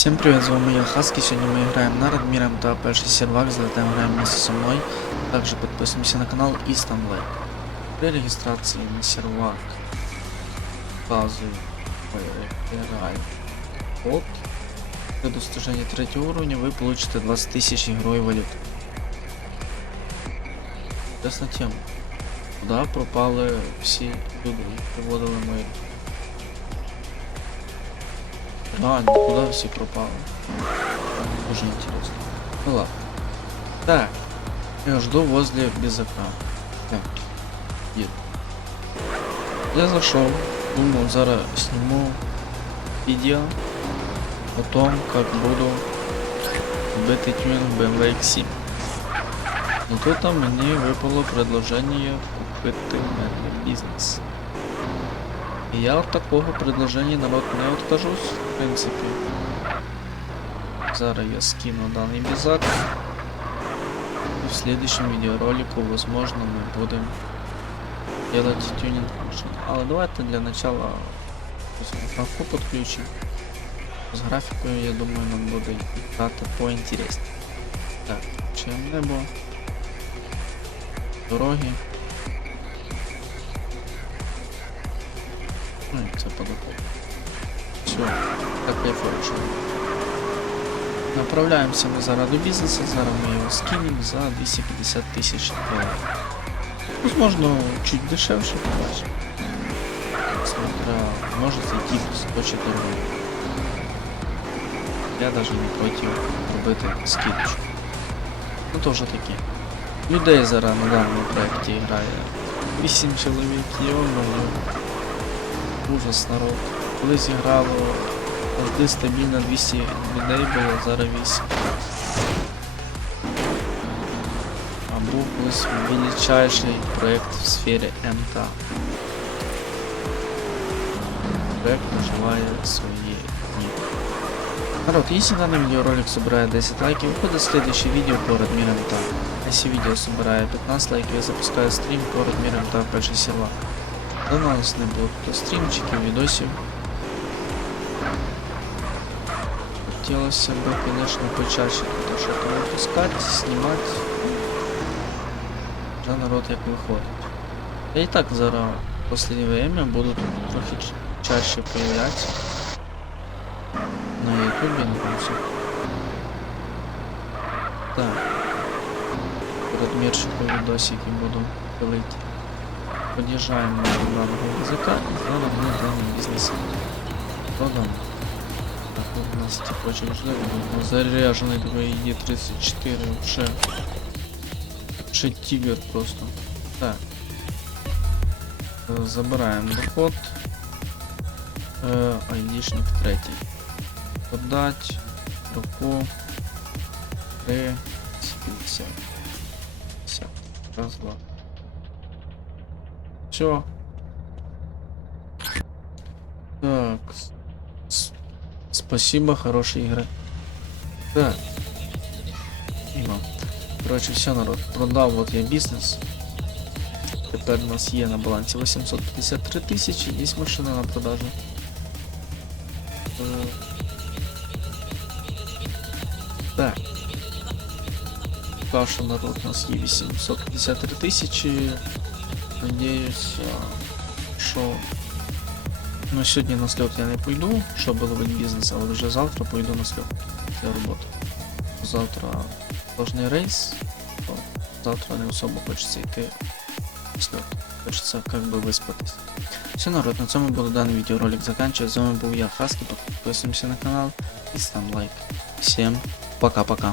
Всем привет, с вами я Хаски, сегодня мы играем на Радмиром та перший сервак, залетаем играем вместе со мной. Также подписываемся на канал и ставим лайк. При регистрации на сервак указываю выбираю код. При достижении третьего уровня вы получите 20 тысяч игровой валюты. Интересна тема. Куда пропали всі люди, які приводили мої Реально, куда все пропали? Уже интересно. Ну ладно. Так. Я жду возле безака. Так. Еду. Я зашел. Думал, зараз сниму видео о том, как буду бити тюнинг BMW X7. Но тут там мені випало предложение купити мене бізнес. І я от такого предложения народ не откажусь, в принципі. Зараз я скину даний бізак. И в следующем видеоролику, возможно, мы будем делать тюнинг машин. Але давайте для начала ось графу подключим. З графікою, я думаю, нам буде грати поінтересніше. Так, включаємо небо. Дороги. Ну, і це подоход. Все, так кайфовиче. Направляємося ми зараз до бізнесу, зараз ми його скинемо за 250 тисяч доларів. Возможно, чуть дешевше побачимо. Смотря, може зайти в 104 Я даже не проти робити скидочку. Ну то вже таке. Людей зараз на даному проєкті грає 8 чоловік, йо-моє. Ужас народ. Колись грало завжди стабільно 200 людей було, зараз 8. А колись величайший проект в сфері МТА. Проект наживає свої дні. Народ, если данный видеоролик собирает 10 лайков, выходит следующее видео по Радмирам МТА. Если видео собирает 15 лайков, я запускаю стрим по Радмирам МТА перший сервак. Давно у нас не було тут стрімчиків, відосів. Хотілося б, конечно, почаще то що то випускати, знімати. Вже народ як виходить. Я і так зараз в последнее время буду тут трохи ч- чаще появляться. На ютубі, на концу. Так. Радмірчику відосики буду пилити. Подъезжаем на языка и зараз мы данный бизнес продаем. Так, вот у нас типа очень он заряженный такой Е34 вообще. Вообще тигр просто. Так. Забираем доход. Э, айдишник третий. Подать. Руку. 3. 50. 50. Раз, два. Все. Так. Спасибо, хорошей игры. Так. Мимо. Короче, все, народ. Продал вот я бизнес. Тепер у нас є на балансі 853 тисячі, є машина на продажу. Е, Так. Пока народ у нас є 853 тисячі. Надіюсь, а, що ну, сьогодні на сльот я не пойду, щоб ловити бізнес, але вже завтра пойду на сльот для роботи. Завтра кожний рейс, то завтра не особо хочеться йти на сльот. Хочеться как бы виспатись. Все, народ, на цьому буду даний відеоролик заканчивать. З вами був я, Хаски, підписуємося на канал і ставим лайк. Всем пока-пока.